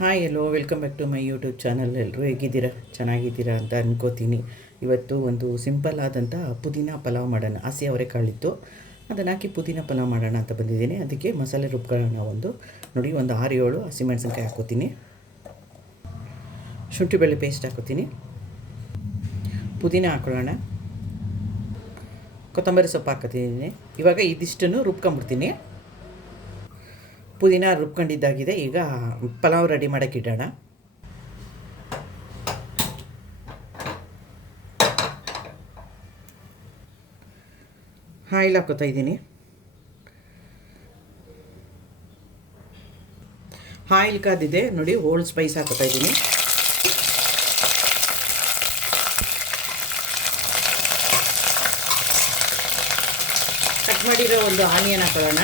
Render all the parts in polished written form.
Hi hello welcome back to my YouTube channel. ಎಲ್ಲರೂ ಹೇಗಿದ್ದೀರಾ? ಚೆನ್ನಾಗಿದ್ದೀರಾ ಅಂತ ಅನ್ಕೋತೀನಿ. ಇವತ್ತು ಒಂದು ಸಿಂಪಲ್ ಆದಂಥ ಪುದೀನ ಪಲಾವ್ ಮಾಡೋಣ. ಹಸಿ ಅವರೆಕಾಳಿತ್ತು, ಅದನ್ನು ಹಾಕಿ ಪುದೀನ ಪಲಾವ್ ಮಾಡೋಣ ಅಂತ ಬಂದಿದ್ದೀನಿ. ಅದಕ್ಕೆ ಮಸಾಲೆ ರುಬ್ಕೊಳ್ಳೋಣ. ನೋಡಿ ಒಂದು 6-7 ಹಸಿಮೆಣಸಿನ್ಕಾಯಿ ಹಾಕೋತೀನಿ, ಶುಂಠಿ ಬೆಳ್ಳುಳ್ಳಿ ಪೇಸ್ಟ್ ಹಾಕೋತೀನಿ, ಪುದೀನ ಹಾಕೊಳ್ಳೋಣ, ಕೊತ್ತಂಬರಿ ಸೊಪ್ಪು ಹಾಕೋತಿದ್ದೀನಿ. ಇವಾಗ ಇದಿಷ್ಟನ್ನು ರುಬ್ಕೊಂಬಿಡ್ತೀನಿ. ಪುದೀನ ರುಬ್ಕೊಂಡಿದ್ದಾಗಿದೆ. ಈಗ ಪಲಾವ್ ರೆಡಿ ಮಾಡೋಕ್ಕೆ ಇಡೋಣ. ಆಯಿಲ್ ಹಾಕೋತಾ ಇದ್ದೀನಿ. ಆಯಿಲ್ ಕಾದಿದೆ ನೋಡಿ. ಹೋಲ್ ಸ್ಪೈಸ್ ಹಾಕೋತಾ ಇದ್ದೀನಿ. ಕಟ್ ಮಾಡಿರೋ ಒಂದು ಆನಿಯನ್ ಹಾಕೊಳ್ಳೋಣ.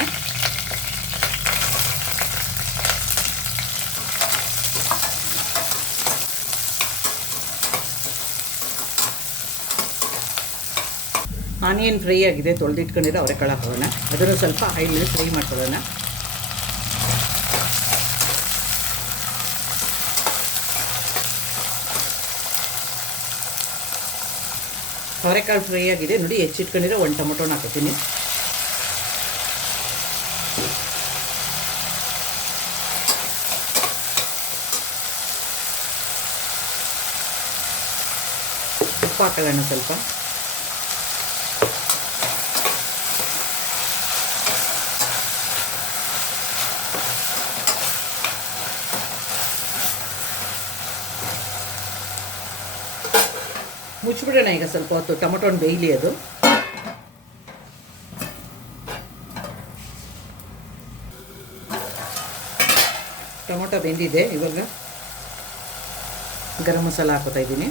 ಆನಿಯನ್ ಫ್ರೈ ಆಗಿದೆ, ತೊಳೆದಿಟ್ಕೊಂಡಿರೋ ಅವರೆಕಾಳು ಹಾಕೋಣ. ಅದನ್ನು ಸ್ವಲ್ಪ ಆಯಿಲಲ್ಲಿ ಫ್ರೈ ಮಾಡ್ಕೊಳ್ಳೋಣ. ಅವರೆಕಾಳು ಫ್ರೈ ಆಗಿದೆ ನೋಡಿ. ಹೆಚ್ಚಿಟ್ಕೊಂಡಿರೋ ಒಂದು ಟೊಮೊಟೊನ ಹಾಕೋತೀನಿ. ಉಪ್ಪು ಹಾಕೊಳ್ಳೋಣ ಸ್ವಲ್ಪ. ಮುಚ್ಚಿಬಿಡೋಣ ಈಗ ಸ್ವಲ್ಪ ಹೊತ್ತು. ಟೊಮೊಟೊನ ಬೇಯಲಿ ಅದು. ಟೊಮೊಟೊ ಬೆಂದಿದೆ. ಇವಾಗ ಗರಂ ಮಸಾಲ ಹಾಕೋತಾ ಇದ್ದೀನಿ.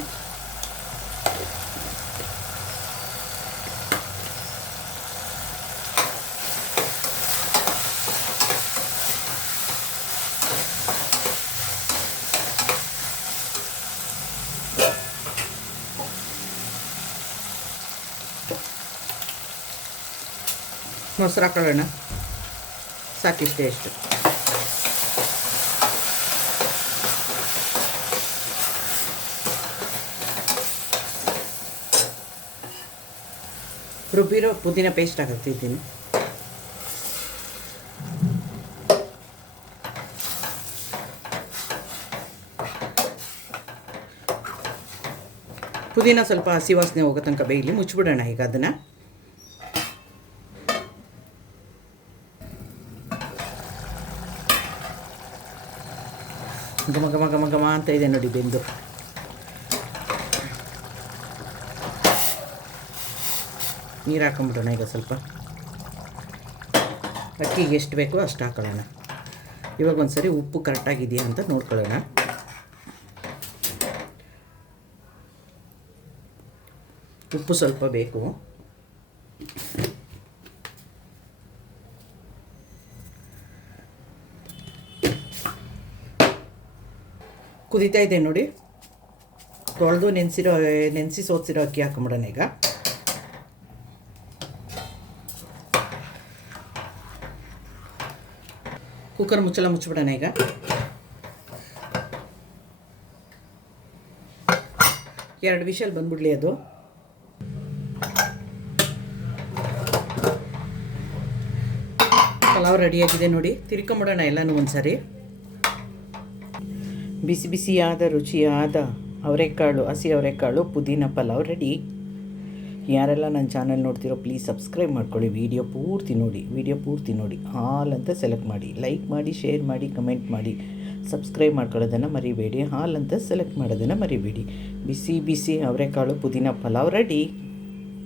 ಮೊಸರು ಹಾಕೊಳ್ಳೋಣ. ಸಾಕಿಷ್ಟೇ ಎಷ್ಟು. ರುಬ್ಬಿರೋ ಪುದೀನ ಪೇಸ್ಟ್ ಹಾಕ್ತಿದ್ದೀನಿ. ಪುದೀನ ಸ್ವಲ್ಪ ಹಸಿ ವಾಸನೆ ಹೋಗೋ ತನಕ ಬೇಯಲಿ. ಮುಚ್ಚಿಬಿಡೋಣ ಈಗ ಅದನ್ನು. ಘಮ ಘಮ ಘಮ ಘಮ ಅಂತ ಇದೆ ನೋಡಿ ಬೆಂದು. ನೀರು ಹಾಕೊಂಬಿಡೋಣ ಈಗ ಸ್ವಲ್ಪ. ಅಕ್ಕಿಗೆ ಎಷ್ಟು ಬೇಕೋ ಅಷ್ಟು ಹಾಕೊಳ್ಳೋಣ. ಇವಾಗ ಒಂದು ಸರಿ ಉಪ್ಪು ಕರೆಕ್ಟಾಗಿದೆಯಾ ಅಂತ ನೋಡ್ಕೊಳ್ಳೋಣ. ಉಪ್ಪು ಸ್ವಲ್ಪ ಬೇಕು. ಕುದೀತಾ ಇದೆ ನೋಡಿ. ತೊಳೆದು ನೆನೆಸಿ ಸೋಸಿರೋ ಅಕ್ಕಿ ಹಾಕೊಂಬಿಡೋಣ ಈಗ. ಕುಕ್ಕರ್ ಮುಚ್ಚಳ ಮುಚ್ಚಿಬಿಡೋಣ ಈಗ. ಎರಡು ವಿಷಲ್ ಬಂದ್ಬಿಡ್ಲಿ ಅದು. ಪಲಾವ್ ರೆಡಿಯಾಗಿದೆ ನೋಡಿ. ತಿರ್ಕೊಂಬಿಡೋಣ ಎಲ್ಲನೂ ಒಂದು ಸಾರಿ. ಬಿಸಿ ಬಿಸಿಯಾದ ರುಚಿಯಾದ ಅವರೆಕಾಳು, ಹಸಿ ಅವರೆಕಾಳು ಪುದೀನ ಪಲಾವ್ ರೆಡಿ. ಯಾರೆಲ್ಲ ನನ್ನ ಚಾನಲ್ ನೋಡ್ತಿರೋ ಪ್ಲೀಸ್ ಸಬ್ಸ್ಕ್ರೈಬ್ ಮಾಡ್ಕೊಳ್ಳಿ. ವಿಡಿಯೋ ಪೂರ್ತಿ ನೋಡಿ ಹಾಲ್ ಅಂತ ಸೆಲೆಕ್ಟ್ ಮಾಡಿ, ಲೈಕ್ ಮಾಡಿ, ಶೇರ್ ಮಾಡಿ, ಕಮೆಂಟ್ ಮಾಡಿ. ಸಬ್ಸ್ಕ್ರೈಬ್ ಮಾಡ್ಕೊಳ್ಳೋದನ್ನು ಮರಿಬೇಡಿ. ಹಾಲ್ ಅಂತ ಸೆಲೆಕ್ಟ್ ಮಾಡೋದನ್ನು ಮರಿಬೇಡಿ. ಬಿಸಿ ಬಿಸಿ ಅವರೆಕಾಳು ಪುದೀನ ಪಲಾವ್ ರೆಡಿ.